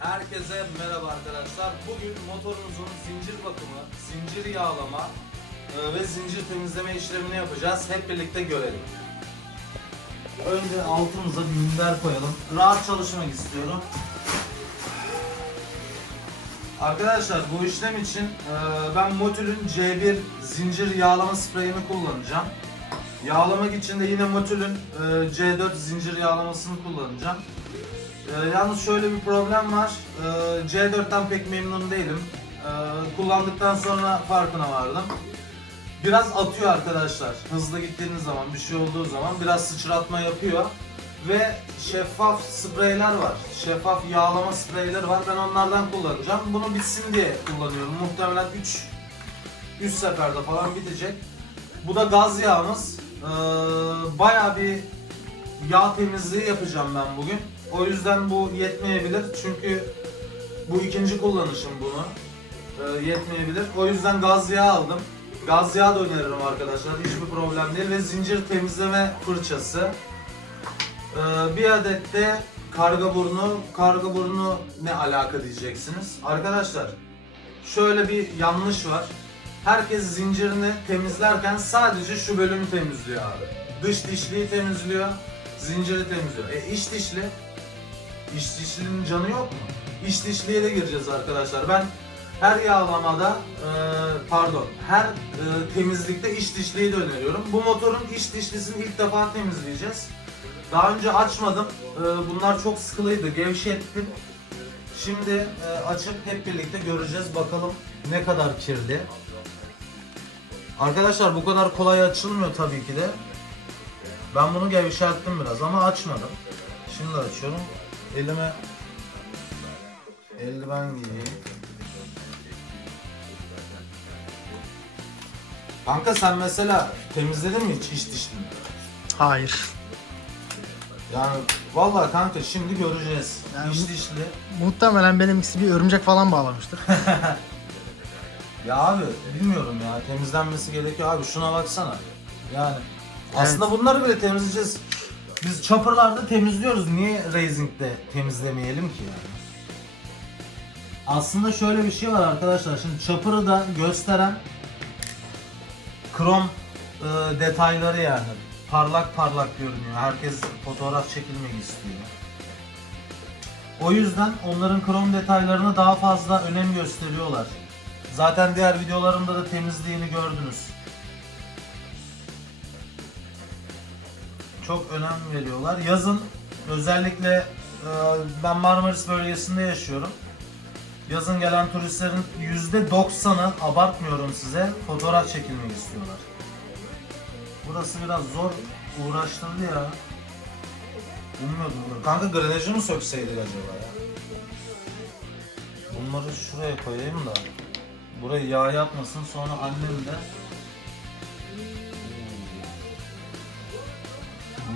Herkese merhaba arkadaşlar. Bugün motorumuzun zincir bakımı, zincir yağlama e, ve zincir temizleme işlemini yapacağız. Hep birlikte görelim. Önce altımıza bir minder koyalım. Rahat çalışmak istiyorum. Arkadaşlar bu işlem için e, ben Motül'ün C1 zincir yağlama spreyini kullanacağım. Yağlamak için de yine Motül'ün e, C4 zincir yağlamasını kullanacağım. E, yalnız şöyle bir problem var. E, C4'ten pek memnun değilim. E, kullandıktan sonra farkına vardım. Biraz atıyor arkadaşlar. Hızlı gittiğiniz zaman, bir şey olduğu zaman biraz sıçratma yapıyor. Ve şeffaf spreyler var. Şeffaf yağlama spreyleri var. Ben onlardan kullanacağım. Bunu bitsin diye kullanıyorum. Muhtemelen 3 3 seferde falan bitecek. Bu da gaz yağımız. Ee, bayağı bir yağ temizliği yapacağım ben bugün. O yüzden bu yetmeyebilir. Çünkü bu ikinci kullanışım bunu. Ee, yetmeyebilir. O yüzden gaz yağı aldım. Gaz yağı da öneririm arkadaşlar. Hiçbir problem değil. Ve zincir temizleme fırçası. Ee, bir adet de karga burnu. Karga burnu ne alaka diyeceksiniz. Arkadaşlar şöyle bir yanlış var. Herkes zincirini temizlerken sadece şu bölümü temizliyor abi. Dış dişliği temizliyor, zinciri temizliyor. E iç dişli, iç dişlinin canı yok mu? İç dişliğe de gireceğiz arkadaşlar. Ben her yağlamada, e, pardon, her e, temizlikte iç dişliği de öneriyorum. Bu motorun iç dişlisini ilk defa temizleyeceğiz. Daha önce açmadım. E, bunlar çok sıkılıydı, gevşettim. Şimdi e, açıp hep birlikte göreceğiz. Bakalım ne kadar kirli. Arkadaşlar bu kadar kolay açılmıyor tabii ki de. Ben bunu gevşettim biraz ama açmadım. Şimdi açıyorum. Elime eldiven giyeyim. Kanka sen mesela temizledin mi hiç iç dişini? Hayır. Yani vallahi kanka şimdi göreceğiz. Yani İç bu- dişli. Muhtemelen benimkisi bir örümcek falan bağlamıştır. Ya abi bilmiyorum ya temizlenmesi gerekiyor abi şuna baksana. Yani aslında bunları bile temizleyeceğiz. Biz chopper'larda temizliyoruz. Niye racing'de temizlemeyelim ki yani? Aslında şöyle bir şey var arkadaşlar. Şimdi chopper'ı da gösteren krom e, detayları yani. Parlak parlak görünüyor. Herkes fotoğraf çekilmek istiyor. O yüzden onların krom detaylarına daha fazla önem gösteriyorlar. Zaten diğer videolarımda da temizliğini gördünüz. Çok önem veriyorlar. Yazın özellikle e, ben Marmaris bölgesinde yaşıyorum. Yazın gelen turistlerin %90'ı abartmıyorum size fotoğraf çekilmek istiyorlar. Burası biraz zor uğraştırdı ya. Bilmiyordum. Kanka granajı mı sökseydik acaba ya? Bunları şuraya koyayım da burayı yağ yapmasın sonra annem de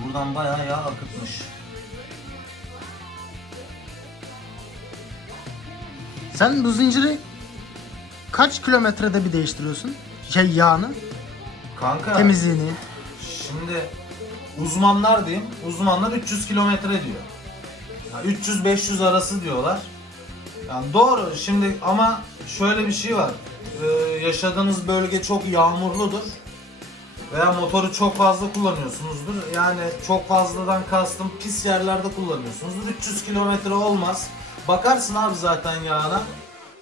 buradan bayağı yağ akıtmış. Sen bu zinciri kaç kilometrede bir değiştiriyorsun? Şey yağını, Kanka temizliğini. şimdi uzmanlar diyeyim uzmanlar 300 kilometre diyor. Ya 300-500 arası diyorlar. Yani doğru şimdi ama şöyle bir şey var. Ee, yaşadığınız bölge çok yağmurludur. Veya motoru çok fazla kullanıyorsunuzdur. Yani çok fazladan kastım pis yerlerde kullanıyorsunuzdur. 300 kilometre olmaz. Bakarsın abi zaten yağına.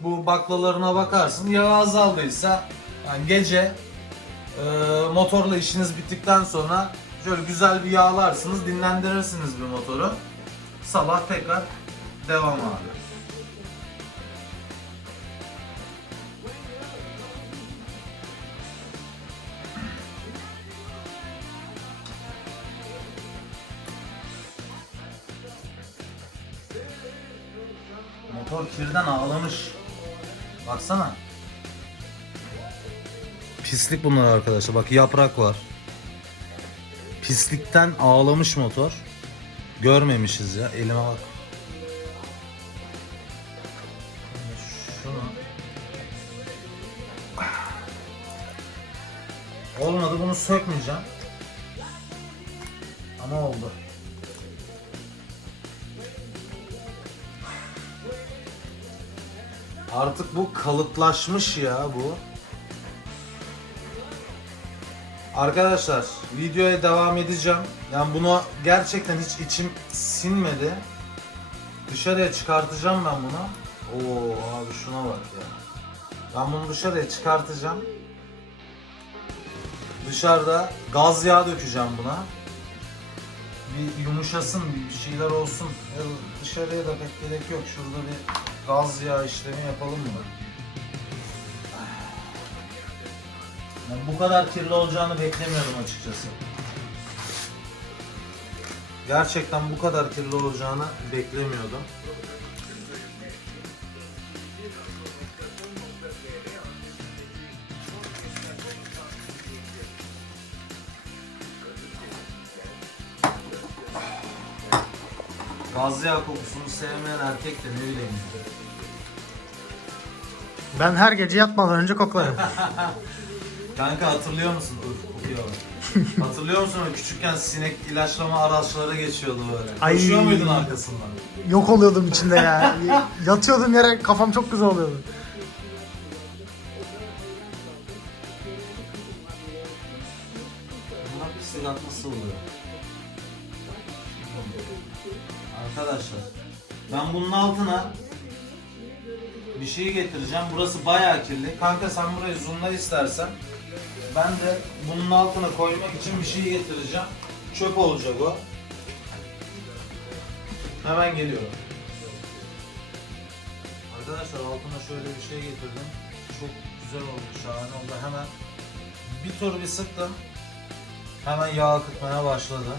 Bu baklalarına bakarsın. Yağı azaldıysa yani gece e, motorla işiniz bittikten sonra şöyle güzel bir yağlarsınız, dinlendirirsiniz bir motoru. Sabah tekrar devam abi. Motor kirden ağlamış. Baksana. Pislik bunlar arkadaşlar. Bak yaprak var. Pislikten ağlamış motor. Görmemişiz ya. Elime bak. Olmadı bunu sökmeyeceğim. Ama oldu. Artık bu kalıplaşmış ya bu. Arkadaşlar videoya devam edeceğim. Yani bunu gerçekten hiç içim sinmedi. Dışarıya çıkartacağım ben bunu. Oo abi şuna bak ya. Ben bunu dışarıya çıkartacağım. Dışarıda gaz yağı dökeceğim buna. Bir yumuşasın, bir şeyler olsun. Ya dışarıya da pek gerek yok. Şurada bir gaz yağı işlemi yapalım mı? Yani bu kadar kirli olacağını beklemiyordum açıkçası. Gerçekten bu kadar kirli olacağını beklemiyordum. Gaz yağı kokusunu sevmeyen erkek de ne bileyim. Ben her gece yatmadan önce koklarım. Kanka hatırlıyor musun? Uf, kokuyor bak. hatırlıyor musun o küçükken sinek ilaçlama araçları geçiyordu böyle. Ay. Koşuyor muydun arkasından? Yok oluyordum içinde ya. Yatıyordum yere kafam çok güzel oluyordu. Ben bunun altına bir şey getireceğim. Burası bayağı kirli. Kanka sen burayı zoomla istersen. Ben de bunun altına koymak için bir şey getireceğim. Çöp olacak o. Hemen geliyorum. Arkadaşlar altına şöyle bir şey getirdim. Çok güzel oldu, şahane oldu. Hemen bir tur bir sıktım. Hemen yağ akıtmaya başladı.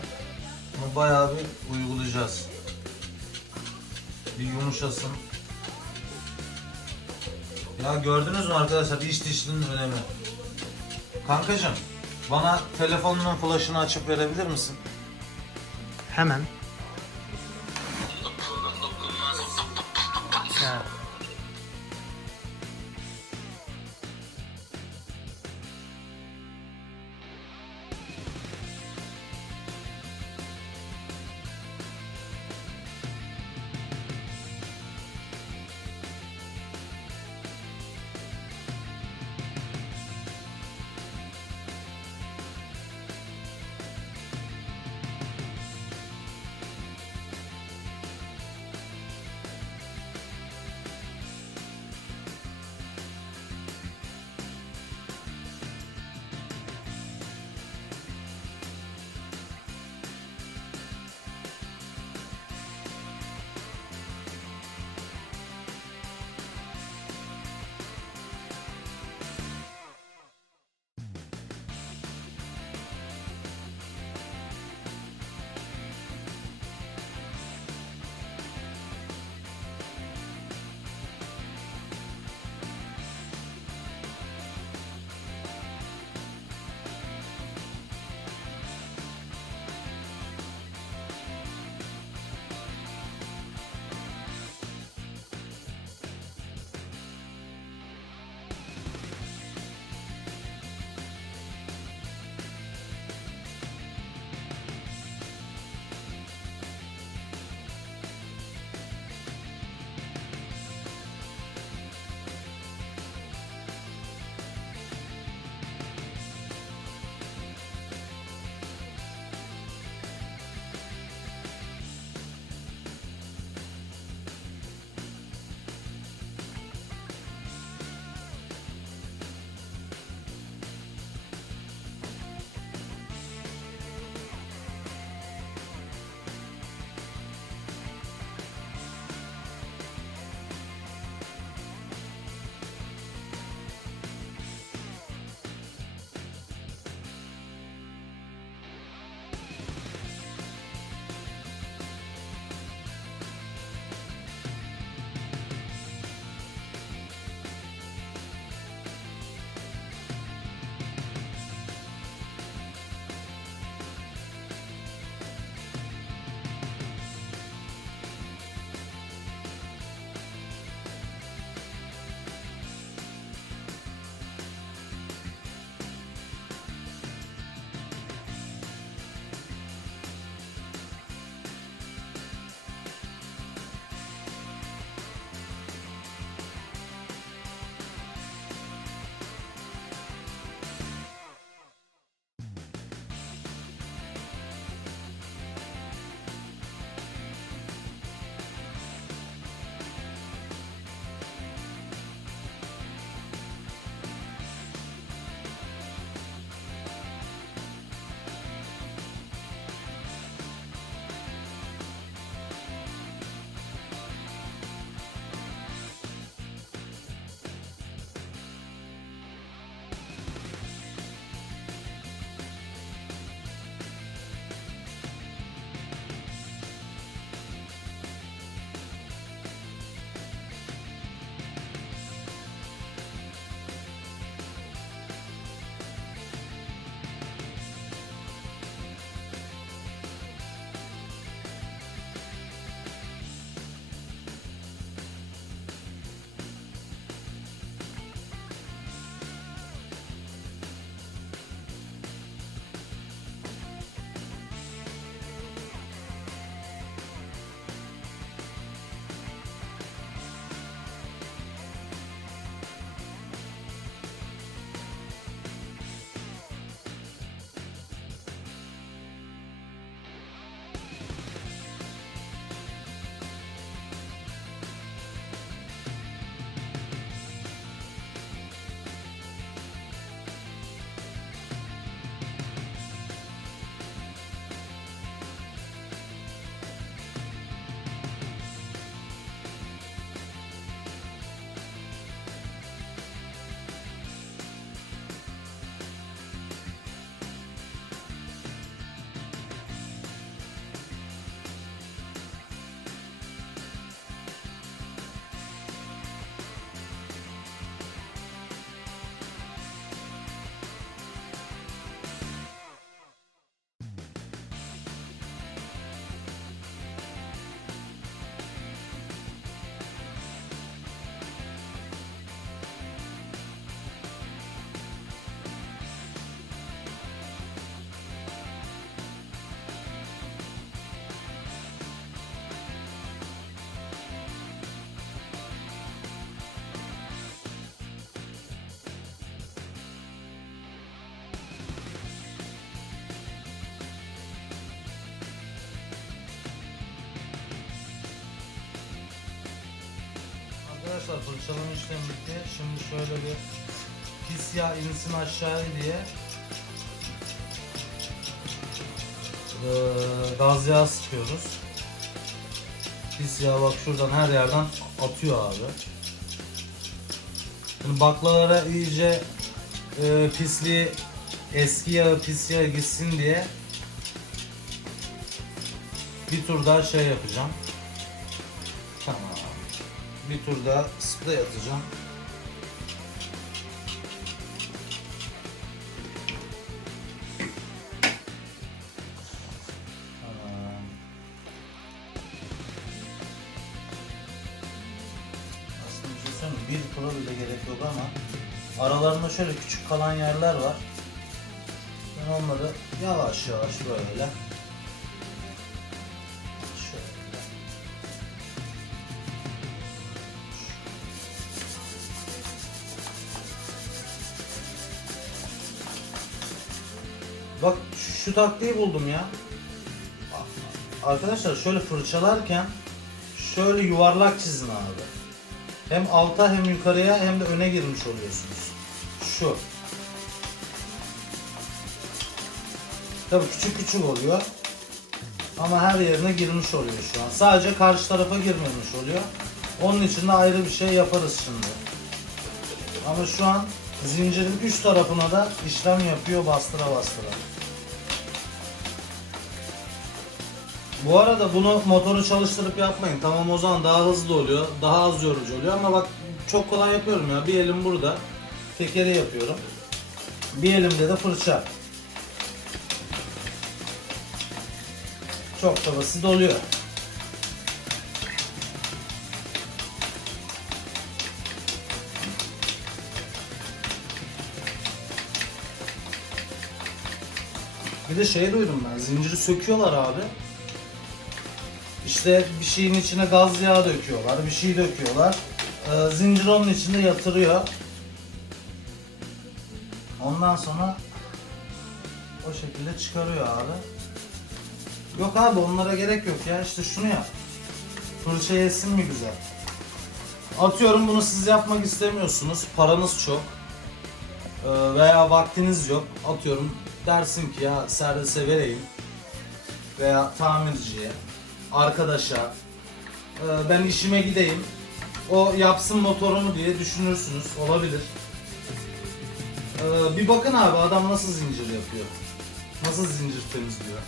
Bunu bayağı bir uygulayacağız. Bir yumuşasın. Ya gördünüz mü arkadaşlar iç dişlinin önemi. Kankacım bana telefonunun flaşını açıp verebilir misin? Hemen. Ya. İşlemi bitti. Şimdi şöyle bir pis yağ insin aşağıya diye eee, gaz yağı sıkıyoruz. Pis yağ bak şuradan her yerden atıyor abi. Şimdi baklalara iyice eee pisliği eski yağı pis yağı gitsin diye bir tur daha şey yapacağım. Bir tur daha sprey atacağım. Şey bir tura bile gerek yok ama aralarında şöyle küçük kalan yerler var. Ben onları yavaş yavaş böyle şu, taktiği buldum ya. Arkadaşlar şöyle fırçalarken şöyle yuvarlak çizin abi. Hem alta hem yukarıya hem de öne girmiş oluyorsunuz. Şu. Tabii küçük küçük oluyor. Ama her yerine girmiş oluyor şu an. Sadece karşı tarafa girmemiş oluyor. Onun için de ayrı bir şey yaparız şimdi. Ama şu an zincirin üst tarafına da işlem yapıyor bastıra bastıra. Bu arada bunu motoru çalıştırıp yapmayın. Tamam o zaman daha hızlı oluyor, daha az yorucu oluyor ama bak çok kolay yapıyorum ya. Bir elim burada, tekeri yapıyorum. Bir elimde de fırça. Çok da basit oluyor. Bir de şey duydum ben, zinciri söküyorlar abi. İşte bir şeyin içine gaz yağı döküyorlar, bir şey döküyorlar. Ee, zincir onun içinde yatırıyor. Ondan sonra o şekilde çıkarıyor abi. Yok abi onlara gerek yok ya işte şunu yap. Fırça yesin mi güzel. Atıyorum bunu siz yapmak istemiyorsunuz. Paranız çok. Ee, veya vaktiniz yok. Atıyorum dersin ki ya servise vereyim. Veya tamirciye. Arkadaşa. Ee, ben işime gideyim. O yapsın motorumu diye düşünürsünüz. Olabilir. Ee, bir bakın abi adam nasıl zincir yapıyor. Nasıl zincir temizliyor.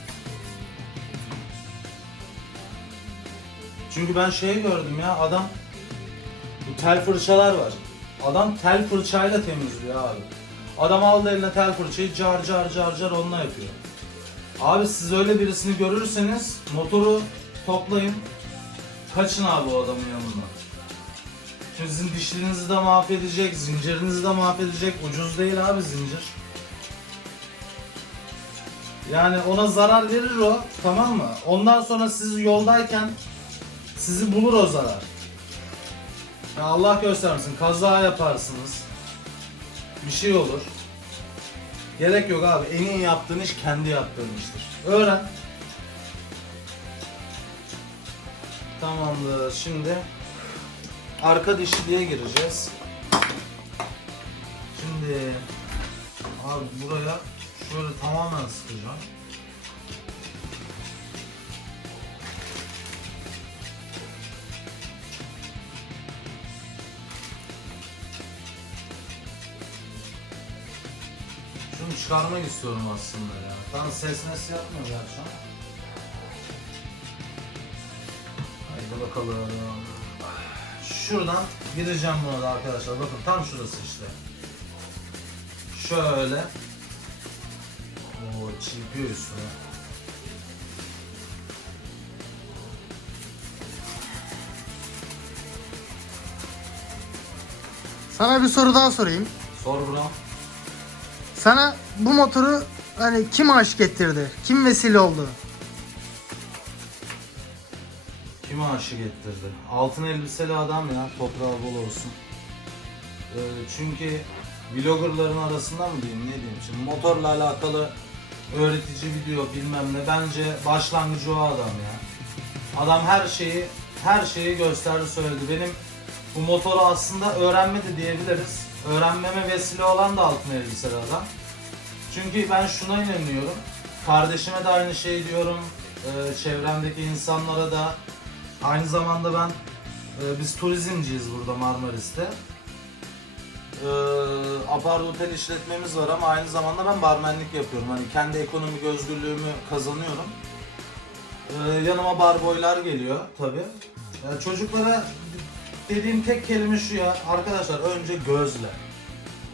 Çünkü ben şey gördüm ya adam bu tel fırçalar var. Adam tel fırçayla temizliyor abi. Adam aldı eline tel fırçayı car car car car onunla yapıyor. Abi siz öyle birisini görürseniz motoru toplayın. Kaçın abi o adamın yanından. Çünkü sizin dişlerinizi de mahvedecek, zincirinizi de mahvedecek. Ucuz değil abi zincir. Yani ona zarar verir o, tamam mı? Ondan sonra siz yoldayken sizi bulur o zarar. Ya Allah göstermesin, kaza yaparsınız. Bir şey olur. Gerek yok abi. En iyi yaptığın iş kendi yaptığın iştir. Öğren. Tamamdır. Şimdi arka dişliğe gireceğiz. Şimdi abi buraya şöyle tamamen sıkacağım. Şunu çıkarmak istiyorum aslında ya. Tam ses mes yapmıyor gerçi ama. Haydi bakalım. Şuradan gireceğim buna da arkadaşlar. Bakın tam şurası işte. Şöyle. Oo çipiyor üstüne. Sana bir soru daha sorayım. Sor bro. Sana bu motoru hani kim aşık ettirdi? Kim vesile oldu? Kime aşık ettirdi? Altın elbiseli adam ya. Toprağı bol olsun. Ee, çünkü vloggerların arasında mı diyeyim ne diyeyim şimdi motorla alakalı öğretici video bilmem ne bence başlangıcı o adam ya. Adam her şeyi her şeyi gösterdi söyledi. Benim Bu motoru aslında öğrenmedi diyebiliriz. Öğrenmeme vesile olan da altın elbiseli adam. Çünkü ben şuna inanıyorum. Kardeşime de aynı şeyi diyorum. Ee, çevremdeki insanlara da. Aynı zamanda ben e, biz turizmciyiz burada Marmaris'te. Ee, apart otel işletmemiz var ama aynı zamanda ben barmenlik yapıyorum. Hani kendi ekonomik özgürlüğümü kazanıyorum. Ee, yanıma barboylar geliyor tabi. çocuklara dediğim tek kelime şu ya arkadaşlar önce gözle.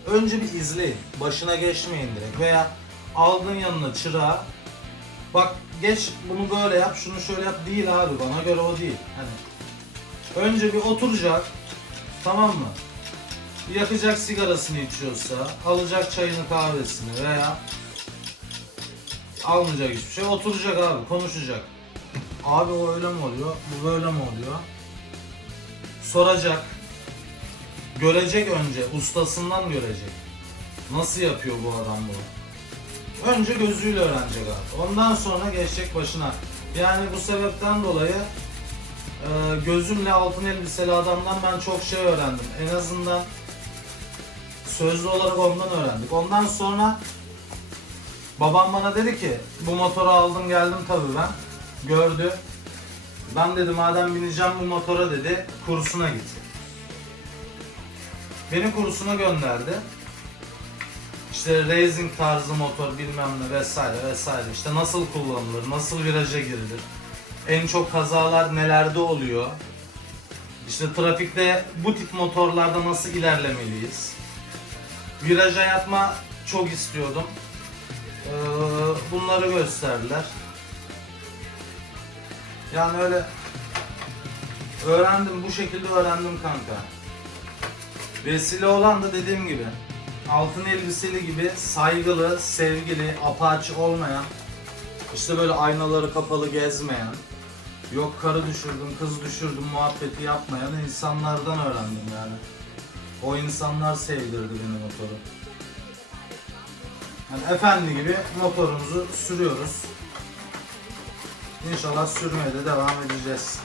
Önce bir izleyin. Başına geçmeyin direkt veya aldın yanına çırağı bak geç bunu böyle yap şunu şöyle yap değil abi bana göre o değil. Hani önce bir oturacak tamam mı? Yakacak sigarasını içiyorsa, alacak çayını kahvesini veya almayacak hiçbir şey oturacak abi konuşacak. Abi o öyle mi oluyor? Bu böyle mi oluyor? Soracak. Görecek önce, ustasından görecek. Nasıl yapıyor bu adam bunu? Önce gözüyle öğrenecek abi. Ondan sonra geçecek başına. Yani bu sebepten dolayı e, gözümle altın elbiseli adamdan ben çok şey öğrendim. En azından sözlü olarak ondan öğrendik. Ondan sonra babam bana dedi ki bu motoru aldım geldim tabii ben. Gördü. Ben dedi madem bineceğim bu motora dedi kursuna git. Beni kursuna gönderdi. İşte racing tarzı motor bilmem ne vesaire vesaire. İşte nasıl kullanılır, nasıl viraja girilir, en çok kazalar nelerde oluyor, işte trafikte bu tip motorlarda nasıl ilerlemeliyiz, viraja yatma çok istiyordum, Ee, bunları gösterdiler. Yani öyle öğrendim bu şekilde öğrendim kanka. Vesile olan da dediğim gibi altın elbiseli gibi saygılı, sevgili, apaçı olmayan işte böyle aynaları kapalı gezmeyen yok karı düşürdüm, kız düşürdüm muhabbeti yapmayan insanlardan öğrendim yani. O insanlar sevdirdi beni motoru. Yani efendi gibi motorumuzu sürüyoruz. İnşallah sürmeye de devam edeceğiz.